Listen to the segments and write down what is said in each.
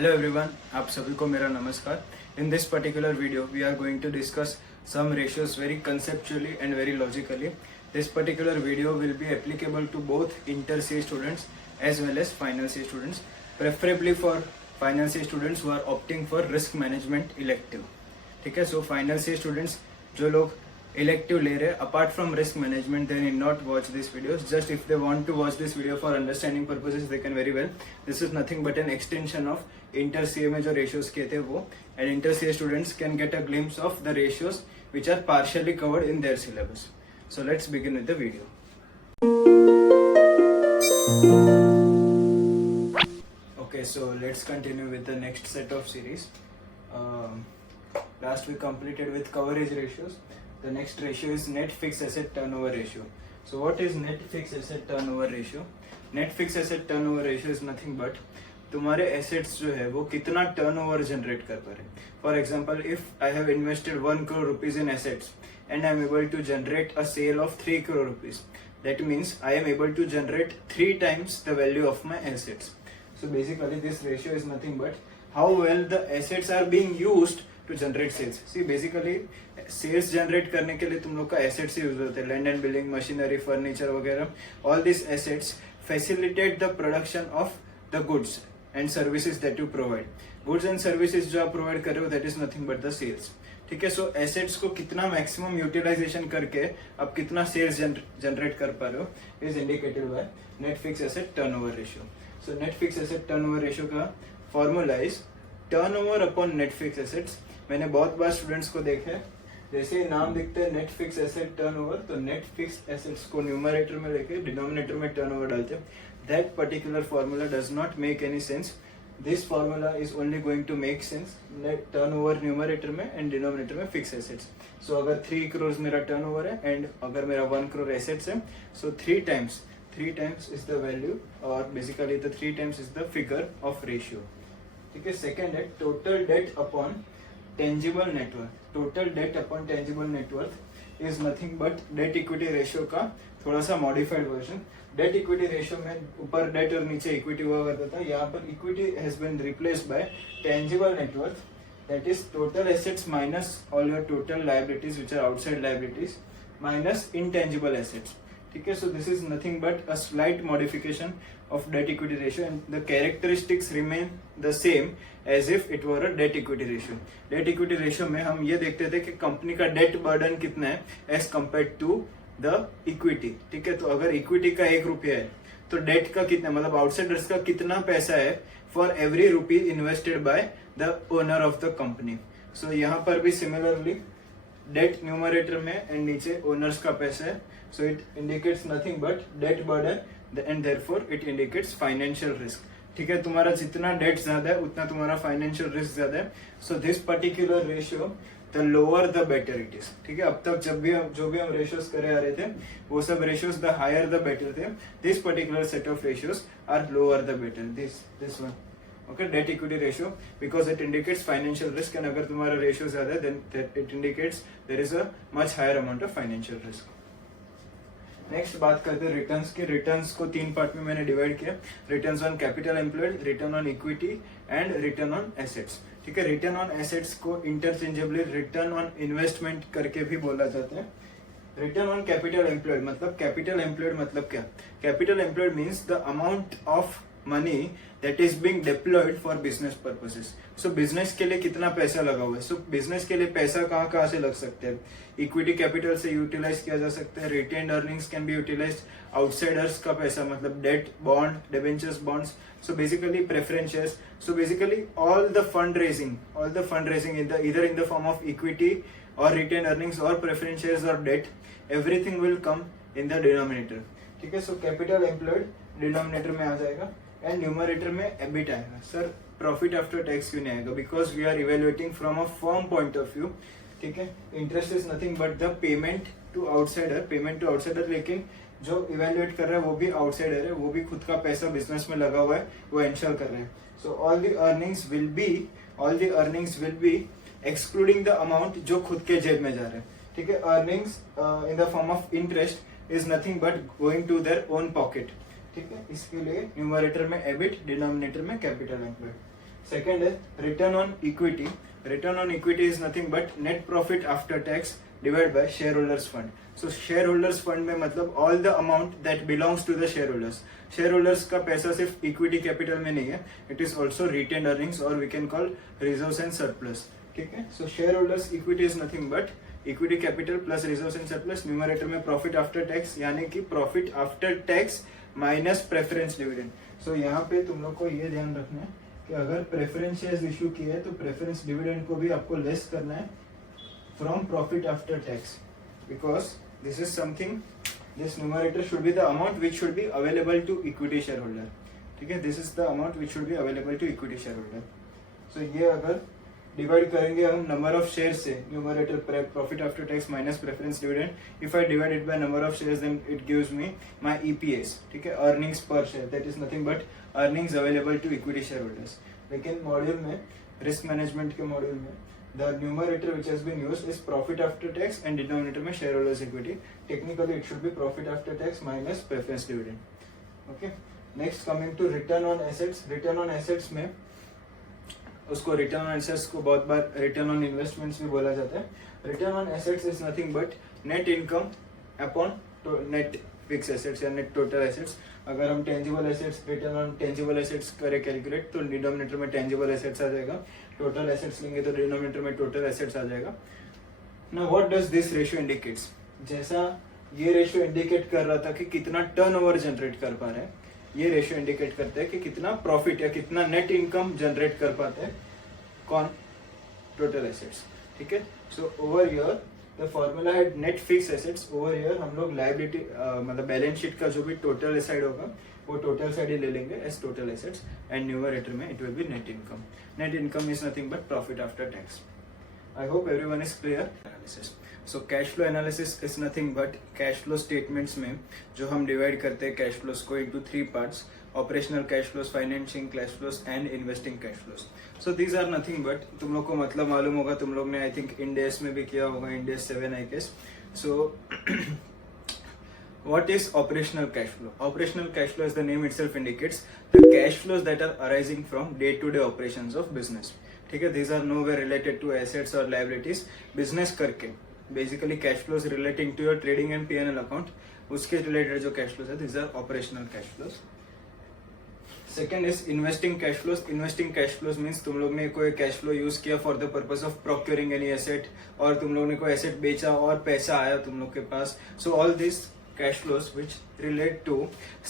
Hello everyone, आप सभी को मेरा नमस्कार। In this particular video we are going to discuss some ratios very conceptually and very logically. This particular video will be applicable to both inter-CA students as well as final CA students, preferably for final CA students who are opting for risk management elective. ठीक है, so final CA students जो लोग elective ले रहे हैं apart from risk management, they need not watch these videos. Just if they want to watch this video for understanding purposes, they can very well. This is nothing but an extension of inter-CA में जो ratios किए थे वो, and inter-CA students can get a glimpse of the ratios which are partially covered in their syllabus. So let's begin with the video. Okay, so let's continue with the next set of series. Last we completed with coverage ratios. The next ratio is net fixed asset turnover ratio. So what is net fixed asset turnover ratio? Net fixed asset turnover ratio is nothing but तुम्हारे assets जो है वो कितना turnover generate कर पा रहे हैं. For example, if I have invested 1 crore rupees in assets and I am able to generate a sale of 3 crore rupees, that means I am able to generate 3 times the value of my assets. So basically this ratio is nothing but how well the assets are being used to generate sales. See, basically sales generate करने के लिए तुम लोग का assets ही use होते हैं, land and building, machinery, furniture वगैरह. All these assets facilitate the production of the goods and services that you provide. Goods and services जो आप प्रोवाइड कर रहे हो, that is nothing but the sales. ठीक है, सो एसेट्स को कितना मैक्सिमम यूटिलाइजेशन करके आप कितना सेल्स जनरेट कर पा रहे हो is indicated by net fix asset turnover ratio. So net fix asset turnover ratio का formula is turnover upon net fix assets. मैंने बहुत बार स्टूडेंट्स को देखा है, जैसे ही नाम दिखते हैं नेट फिक्स एसेट टर्नओवर, तो नेट फिक्स एसेट्स को न्यूमरेटर में लेके डिनोमिनेटर में टर्नओवर डालते हैं. That particular formula does not make any sense. This formula is only going to make sense net turnover numerator में and denominator में fixed assets. So अगर 3 crores मेरा turnover है and अगर मेरा 1 crore assets है, so 3 times is the value, or basically the 3 times is the figure of ratio. ठीक है. Second है total debt upon tangible net worth. Total debt upon tangible net worth is nothing but debt equity ratio का थोड़ा सा modified version. Date equity ratio में ऊपर date और नीचे इक्विटी हुआ करता था. यहाँ पर equity has been replaced by tangible net worth, that is total assets minus all your total liabilities which are outside liabilities minus intangible assets. ठीक है, so this is nothing but a slight modification of debt equity ratio and the characteristics remain the same as if it were a debt equity ratio. Debt equity ratio में हम ये देखते थे कि company का date burden कितना है as compare to the equity. ठीक है, तो अगर इक्विटी का 1 रुपया है तो डेट का कितना, मतलब आउटसाइडर्स का कितना पैसा है for every rupee invested by the owner of the company. So यहाँ पर भी सिमिलरली डेट न्यूमरेटर में एंड नीचे ओनर्स का पैसा है. So it indicates nothing but debt burden and therefore it indicates financial risk. ठीक है, तुम्हारा जितना डेट ज्यादा है उतना तुम्हारा फाइनेंशियल रिस्क ज्यादा है. So this particular ratio the lower the better it is. ठीक है, अब तक जो भी हम रेशियोज करे आ रहे थे वो सब ratios the higher the better थे. This particular set of ratios are lower the better. This one, okay, debt equity ratio, because it indicates financial risk and अगर तुम्हारा रेशियो ज्यादा है then it indicates there is a much higher amount of financial risk. Next बात करते हैं returns की. Returns को 3 part में मैंने डिवाइड किया. Returns on capital employed, return on equity and return on assets. ठीक है, रिटर्न ऑन एसेट्स को इंटरचेंजेबली रिटर्न ऑन इन्वेस्टमेंट करके भी बोला जाता है. रिटर्न ऑन कैपिटल एम्प्लॉयड मतलब, कैपिटल एम्प्लॉयड मतलब क्या? Capital employed means the amount of money that is being deployed for business purposes. So business के लिए कितना पैसा लगा हुआ है. सो बिजनेस के लिए पैसा कहाँ से लग सकते हैं? इक्विटी कैपिटल से यूटिलाइज किया जा सकता है. Retained earnings can be utilised. Outsiders का पैसा मतलब debt, bond, debentures, bonds. So basically preference shares. So basically all the fundraising in the either in the form of equity or retained earnings or preference shares or debt, everything will come in the denominator. ठीक है, so capital employed denominator में आ जाएगा and numerator में EBIT आएगा. Sir profit after tax क्यों नहीं आएगा? Because we are evaluating from a firm point of view. ठीक है, interest is nothing but the payment to outsider, लेकिन जो इवेल्युएट कर रहा है वो भी आउटसाइडर है, वो भी खुद का पैसा बिजनेस में लगा हुआ है, वो इंश्योर कर रहे हैं. So all the earnings will be excluding the amount जो खुद के जेब में जा रहे हैं. ठीक है, earnings in the form of interest is nothing but going to their own pocket. ठीक है, इसके लिए न्यूमरेटर में एबिट, डिनोमिनेटर में कैपिटल एम्प्लॉयड. सेकेंड है return on equity. Return on equity is nothing but net profit after tax divide by share holders fund. So share holders fund में मतलब all the amount that belongs to the share holders. Share holders का पैसा सिर्फ equity capital में नहीं है, it is also retained earnings और we can call reserves and surplus. ठीक है. So share holders equity is nothing but equity capital plus reserves and surplus. Numerator में प्रॉफिट आफ्टर टैक्स यानी कि profit after tax minus preference dividend. So यहाँ पे तुम लोग को ये ध्यान रखना है कि अगर प्रेफरेंस शेयर्स इशू किए है तो प्रेफरेंस डिविडेंड को भी आपको लेस करना है from profit after tax, because this is something, this numerator should be the amount which should be available to equity share holder. ठीक है. This is the amount which should be available to equity share holder. So ये अगर divide करेंगे हम number of share से, numerator profit after tax minus preference dividend, if I divide it by number of shares then it gives me my EPS. ठीक है. Earnings per share, that is nothing but earnings available to equity share holders. लेकिन module में, risk management के module में, the numerator which has been used is profit after tax and denominator में share holders equity. Technically it should be profit after tax minus preference dividend. Okay. Next coming to return on assets. Return on assets में उसको return on assets को बहुत बार return on investments भी बोला जाता है. Return on assets is nothing but net income upon net fix assets या net total assets. अगर हम tangible assets, return on tangible assets करें कैलकुलेट तो डिनोमिनेटर में टेंजिबल एसेट्स आ जाएगा. टोटल एसेट्स लेंगे तो डिनोमिनेटर में टोटल एसेट्स आ जाएगा. Now what does this ratio indicates? जैसा ये रेशियो इंडिकेट कर रहा था कि कितना टर्नओवर जनरेट कर पा रहे हैं, ये रेशियो इंडिकेट करता है कि कितना प्रॉफिट या कितना नेट इनकम जनरेट कर पाते हैं कौन? Total assets. ठीक है. So over here the formula है net fix assets. Over here हम लोग लायबिलिटी मतलब बैलेंस शीट का जो भी टोटल साइड होगा वो टोटल साइड ही ले लेंगे as total assets and numerator में it will be net income. Net income is nothing but profit after tax. I hope everyone is clear. Analysis. So cash flow analysis is nothing but cash flow statements में जो हम divide करते हैं cash flows को into 3 parts: operational cash flows, financing cash flows and investing cash flows. So these are nothing but तुम लोग को मतलब मालूम होगा, तुम लोग ने I think Ind AS में भी किया होगा, Ind AS 7 I guess. So what is operational cash flow? Operational cash flow, as the name itself indicates, the cash flows that are arising from day-to-day operations of business. ठीक है. these are nowhere related to assets or liabilities. Business करके basically cash flows relating to your trading and P&L account, उसके related जो cash flows है these are operational cash flows. Second is investing cash flows. Investing cash flows means तुम लोग ने कोई cash flow use किया for the purpose of procuring any asset, और तुम लोग ने कोई एसेट बेचा और पैसा आया तुम लोग के पास. So all this cash flows which relate to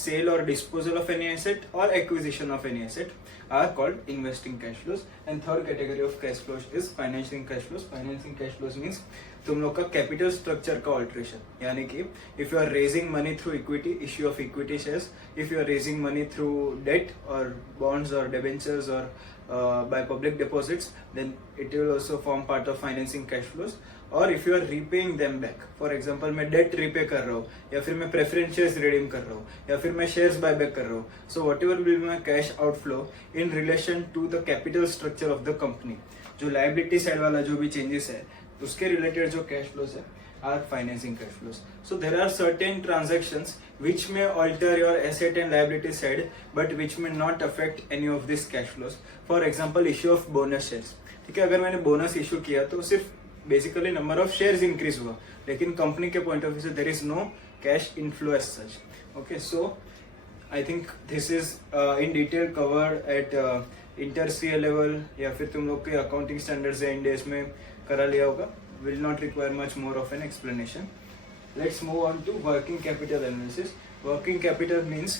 sale or disposal of any asset or acquisition of any asset are called investing cash flows. And third category of cash flows is financing cash flows. Financing cash flows means तुम लोग का capital structure का alteration, यानी कि if you are raising money through equity, issue of equity shares, if you are raising money through debt और bonds और debentures और by public deposits, then it will also form part of financing cash flows. और if you are repaying them back, for example मैं debt repay कर रहा हूँ, या फिर मैं preference shares redeem कर रहा हूँ, या फिर मैं shares buy back कर रहा हूँ, so whatever will be my cash outflow in relation to the capital structure of the company, जो liability side वाला जो भी changes है उसके related जो cash flows है are financing cash flows. So there are certain transactions which may alter your asset and liability side, but which may not affect any of these cash flows. For example, issue of bonus shares. ठीक है. अगर मैंने bonus issue किया तो सिर्फ basically number of shares increase हुआ, लेकिन company के पॉइंट ऑफ व्यू से there is no cash inflow as such. Okay. So I think this is in detail covered at inter CA level, या फिर तुम लोग के अकाउंटिंग स्टैंडर्ड्स है Ind AS में करा लिया होगा. will not require much more of an explanation. Let's move on to working capital analysis. Working capital means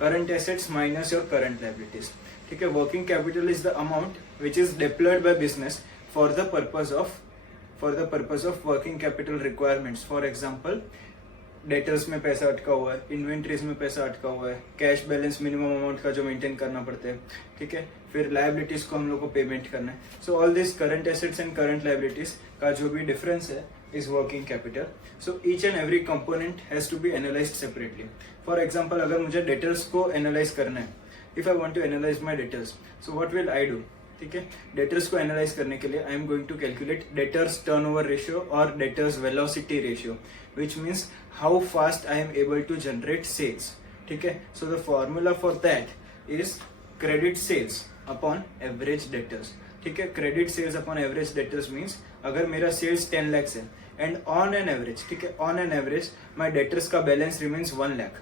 current assets minus your current liabilities. ठीक है. Working capital is the amount which is deployed by business for the purpose of working capital requirements. For example, debtors में पैसा अटका हुआ है, inventories में पैसा अटका हुआ है, कैश बैलेंस मिनिमम अमाउंट का जो मेंटेन करना पड़ता है. ठीक है. फिर लायबिलिटीज को हम लोग को पेमेंट करना है. So all this current assets and current liabilities का जो भी डिफरेंस है is working capital. So each and every component has to be analysed separately. For example, अगर मुझे डेटर्स को एनालाइज करना है, if I want to analyse my debtors, so what will I do? ठीक है. डेटर्स को analyse करने के लिए I am going to calculate debtors turnover ratio और debtors velocity ratio, which means how fast I am able to generate sales. ठीक है. So the formula for that is credit sales. Upon average debtors, ठीक है। Credit sales upon average debtors means अगर मेरा sales 10 lakhs है and on an average, ठीक है, on an average my debtors का बैलेंस रिमेन्स 1 lakh,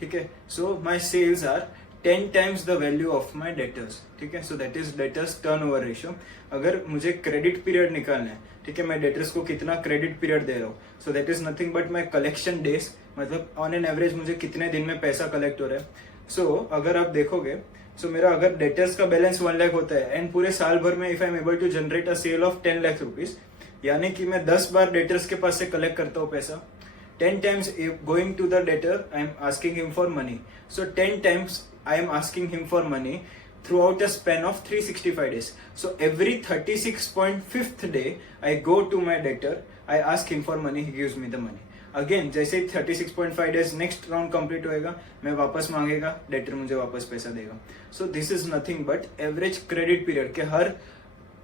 ठीक है। So my sales are 10 times the value of my debtors, ठीक है। So that is debtors turnover ratio. अगर मुझे क्रेडिट पीरियड निकालना है, ठीक है, मैं डेटर्स को कितना क्रेडिट पीरियड दे रहा हूँ, so that is nothing but my collection days, मतलब ऑन एन एवरेज मुझे कितने दिन में पैसा कलेक्ट हो रहा है। सो अगर आप देखोगे, सो मेरा अगर डेटर्स का बैलेंस 1 lakh होता है एंड पूरे साल भर में if I am able to generate a sale of 10 lakh rupees, यानी कि मैं 10 बार डेटर्स के पास से कलेक्ट करता हूँ पैसा, 10 times going to the debtor, I am asking him for money. So 10 times I am asking him for money throughout a span of 365 days. So every 36.5th day, I go to my debtor, I ask him for money, he gives me the money. Again, जैसे 36.5 days next round complete होएगा, मैं वापस मांगेगा, debtor मुझे वापस पैसा देगा. सो this is nothing but average credit period के हर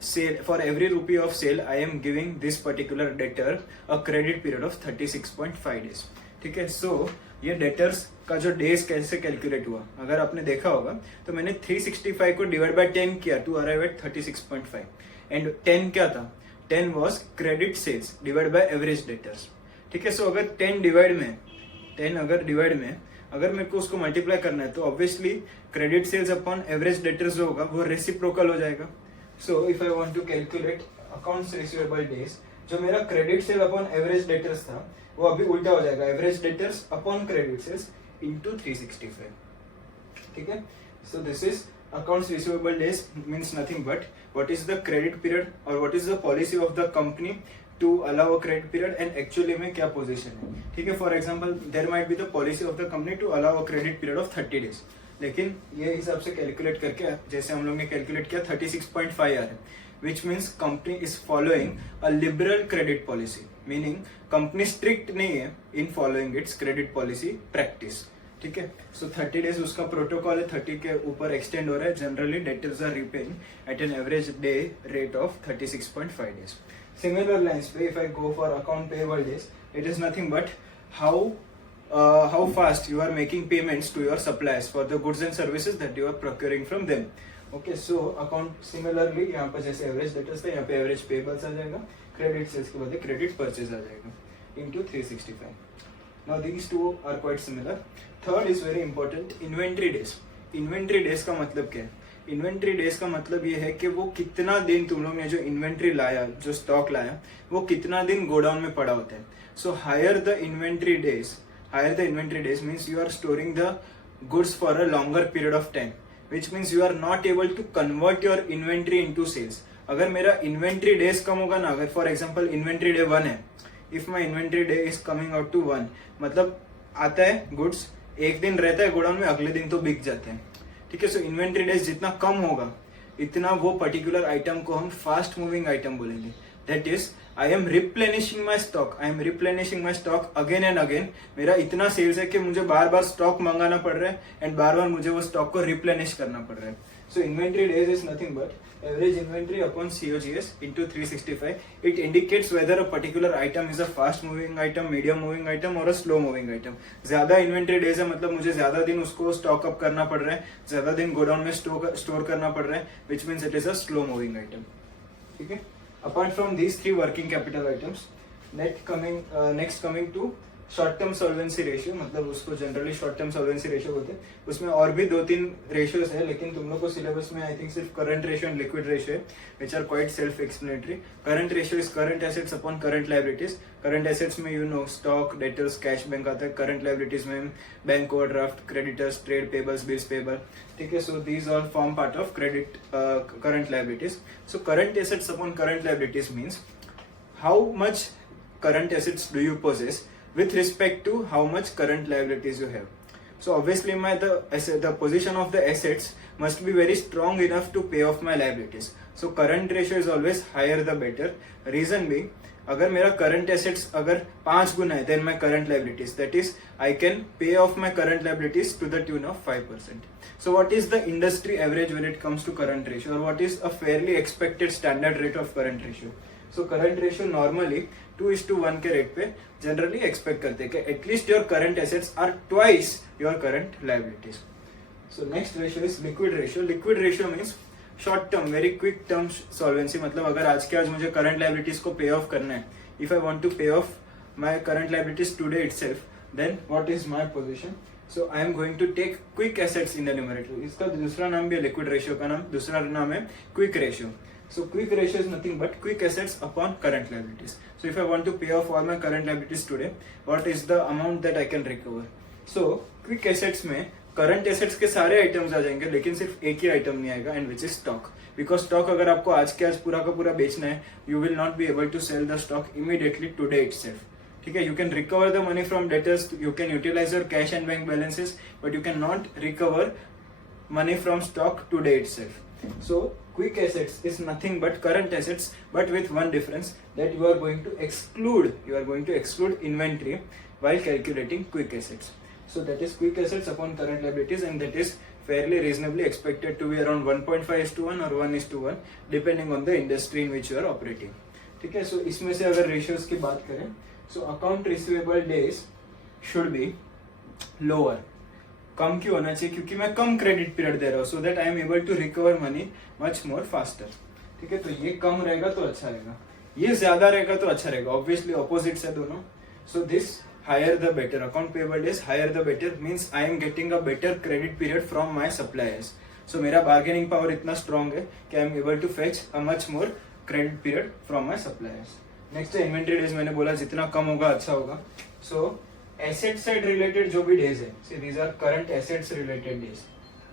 sale, for every rupee of sale I am giving this particular debtor a credit period of 36.5 days, ठीक है. सो ये डेटर्स का जो डेज कैसे कैलकुलेट हुआ, अगर आपने देखा होगा तो मैंने 365 को डिवाइड बाय 10 किया टू अराइव एट 36.5 एंड 10 क्या था, 10 was credit sales divide by average debtors, ठीक है. सो अगर 10 डिवाइड में अगर मेरे को उसको मल्टीप्लाई करना है तो obviously credit sales upon average debtors जो होगा वो रेसिप्रोकल हो जाएगा. So if I want to calculate accounts receivable days, जो मेरा credit sale upon average debtors था वो अभी उल्टा हो जाएगा, average debtors upon credit sales into 365, ठीक है. So this is accounts receivable days means nothing but what is the credit period और what is the policy of the company to allow a credit period and actually में क्या position है, ठीक है. For example there might be the policy of the company to allow a credit period of 30 days, लेकिन ये हिसाब से calculate करके जैसे हम लोग ने कैलकुलेट किया 36.5 आ रहा है, which means company is following a liberal credit policy, meaning company strict नहीं है in following it's credit policy practice, ठीक है. सो 30 days उसका प्रोटोकॉल है, 30 के ऊपर एक्सटेंड हो रहा है. Generally debtors are repaying at an average day rate of 36.5 days. Similar lines पे if I go for account payable days, it is nothing but how fast you are making payments to your suppliers for the goods and services that you are procuring from them. Okay, so account similarly यहाँ पर जैसे average debtors था, यहाँ पे average pebbles आ जाएगा, credit sales के बाद credit purchase आ जाएगा into 365. Now these two are quite similar. Third is very important, inventory days. Inventory days का मतलब क्या है? इन्वेंट्री डेज का मतलब ये है कि वो कितना दिन तुम लोग ने जो इन्वेंट्री लाया, जो स्टॉक लाया, वो कितना दिन गोडाउन में पड़ा होता है. So higher the inventory days means you are storing the goods for a longer period of time, which means you are not able to convert your inventory into sales. अगर मेरा इन्वेंट्री डेज कम होगा ना, अगर for example inventory day 1 है, if my inventory day is coming out to 1, मतलब आता है goods, एक दिन रहता है गोडाउन में, अगले दिन तो बिक जाते हैं, ठीक है. सो इन्वेंट्री डेज जितना कम होगा इतना वो पर्टिकुलर आइटम को हम फास्ट मूविंग आइटम बोलेंगे. That is I am replenishing my stock again and again. मेरा इतना सेल्स है कि मुझे बार बार स्टॉक मंगाना पड़ रहा है एंड बार बार मुझे वो स्टॉक को रिप्लेनिश करना पड़ रहा है. So inventory days is nothing but average inventory upon COGS into 365. It indicates whether a particular item is a fast moving item, medium moving item or a slow moving item. ज्यादा inventory days है मतलब मुझे ज्यादा दिन उसको stock up करना पड़ रहा है, ज्यादा दिन गोडाउन में स्टोर करना पड़ रहा है, which means it is a slow moving item, ठीक है. Apart from these three working capital items, next coming to short term solvency ratio, मतलब उसको generally short term solvency ratio बोलते हैं. उसमें और भी 2-3 रेशियोज है, लेकिन तुम लोग को सिलेबस में आई थिंक सिर्फ current ratio and liquid ratio है, which are quite self explanatory. Current ratio is current assets upon current liabilities. Current assets में you know stock, debtors, cash bank आता है. करंट लायबिलिटीज में bank overdraft, creditors, trade payables, bills payable, ठीक है. So these all form part of credit current liabilities. So current assets upon current liabilities means how much current assets do you possess with respect to how much current liabilities you have. So obviously the position of the assets must be very strong enough to pay off my liabilities. So current ratio is always higher the better. Reason being, अगर मेरा current assets अगर 5 गुना है then my current liabilities, that is I can pay off my current liabilities to the tune of 5%. So what is the industry average when it comes to current ratio, or what is a fairly expected standard rate of current ratio? So current ratio normally 2:1 के rate पे generally expect करते हैं कि at least your current assets are twice your current liabilities. So next ratio is liquid ratio. Liquid ratio means short term very quick term solvency, मतलब अगर आज के आज मुझे करंट लाइबिलिटीज को पे ऑफ करना है, if I want to pay off my current liabilities today itself, then what is my position? So I am going to take quick assets in the numerator. इसका दूसरा नाम भी है लिक्विड रेशियो का नाम, दूसरा नाम है quick ratio. So quick ratio is nothing but quick assets upon current liabilities. So if I want to pay off all my current liabilities today, what is the amount that I can recover? So quick assets में current assets के सारे items आ जाएंगे, लेकिन सिर्फ एक ही item नहीं आएगा, and which is stock. Because stock अगर आपको आज के आज पूरा का पूरा बेचना है, you will not be able to sell the stock immediately today itself. ठीक है, you can recover the money from debtors, you can utilize your cash and bank balances, but you cannot recover money from stock today itself. So quick assets is nothing but current assets, but with one difference, that you are going to exclude inventory while calculating quick assets. So that is quick assets upon current liabilities, and that is fairly reasonably expected to be around 1.5:1 or 1:1 depending on the industry in which you are operating. ठीक है, so इसमें से अगर ratios की बात करें, so account receivable days should be lower. कम क्यों होना चाहिए? क्योंकि मैं कम क्रेडिट पीरियड दे रहा हूँ, so that I am able to recover money much more faster. ठीक है, तो ये कम रहेगा तो अच्छा रहेगा, ये ज्यादा रहेगा तो अच्छा रहेगा. ऑब्वियसली ऑपोजिट्स है दोनों. So this higher the better, account payable days higher the better means I am getting a better credit period from my suppliers. So मेरा बार्गेनिंग पावर इतना स्ट्रॉन्ग है कि I am able to fetch a much more credit period from my suppliers. Next है inventory days. मैंने बोला जितना कम होगा अच्छा होगा. सो एसेट साइड रिलेटेड जो भी डेज है, these are current assets related days.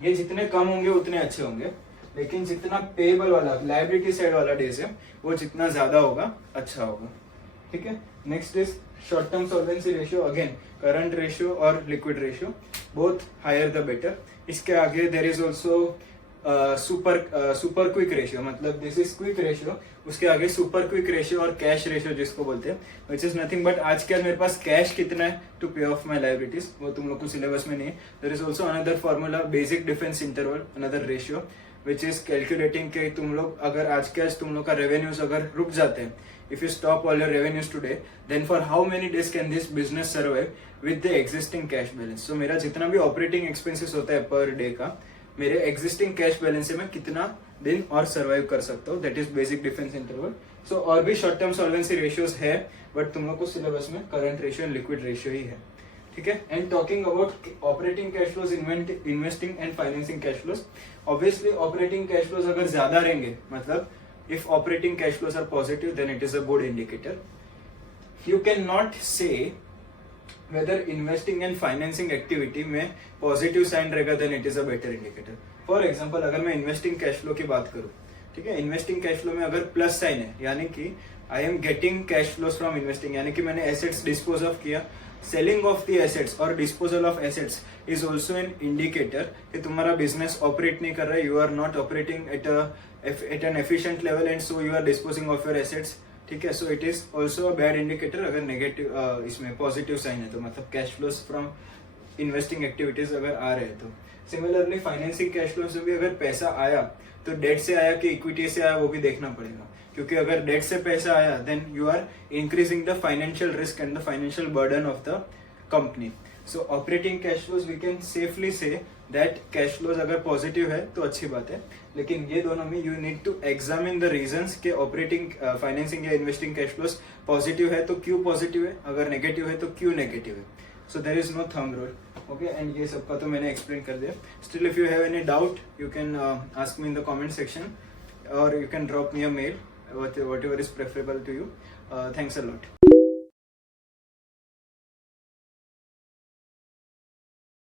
ये जितने कम होंगे उतने अच्छे होंगे, लेकिन जितना पेएबल वाला लायबिलिटी साइड वाला डेज है वो जितना ज्यादा होगा अच्छा होगा. ठीक है, next is short term solvency ratio. Again current ratio और liquid ratio both higher the better. इसके आगे there is also super quick ratio, मतलब दिस इज क्विक रेशियो, उसके आगे सुपर क्विक रेशियो और कैश रेशियो जिसको बोलते हैं, विच इज नथिंग बट आज के आज मेरे पास कैश कितना है to pay of my liabilities, वो तुम लोग को सिलेबस में नहीं है. There is also another formula basic defence interval, another ratio which is calculating के तुम लोग अगर आज के आज तुम लोग का रेवेन्यूज अगर रुक जाते हैं, if you stop all your revenues today, then for how many days can this business survive with the existing cash balance? So मेरा जितना भी ऑपरेटिंग एक्सपेंसेस होता है पर डे का, मेरे एग्जिस्टिंग कैश बैलेंस से मैं कितना दिन और सर्वाइव कर सकता हूँ, that is basic defence interval. So और भी शॉर्ट टर्म सॉल्वेंसी रेशियोज है, बट तुम लोग को सिलेबस में current ratio and liquid ratio ही है. ठीक है, and talking about operating cash flows, investing and financing cash flows. Obviously operating cash flows अगर ज्यादा रहेंगे, मतलब if operating cash flows are positive, then it is a good indicator. You cannot say whether investing and financing activity में positive sign रहेगा, then it is a better indicator. For example, अगर मैं investing cash flow की बात करूँ, ठीक है, investing cash flow में अगर plus sign है, यानी कि I am getting cash flows from investing, यानी कि मैंने assets dispose of किया. Selling of the assets और disposal of assets is also an indicator कि तुम्हारा business operate नहीं कर रहा है, you are not operating at an efficient level and so you are disposing of your assets. ठीक है, so it is also a bad indicator. अगर negative इसमें positive sign है तो मतलब cash flows from investing activities अगर आ रहे हैं तो. Similarly financing cash flows में भी अगर पैसा आया तो debt से आया कि equity से आया वो भी देखना पड़ेगा, क्योंकि अगर debt से पैसा आया then you are increasing the financial risk and the financial burden of the company. So operating cash flows we can safely say that cash flows अगर पॉजिटिव है तो अच्छी बात है, लेकिन ये दोनों में you need to examine the reasons के ऑपरेटिंग फाइनेंसिंग या इन्वेस्टिंग कैश फ्लोज पॉजिटिव है तो क्यों पॉजिटिव है, अगर नेगेटिव है तो क्यों नेगेटिव है. So there is no thumb rule. Okay, and ये सबका तो मैंने एक्सप्लेन कर दिया. Still if you have any doubt you can ask me in the comment section और you can drop me a mail, whatever is preferable to you. Thanks a lot.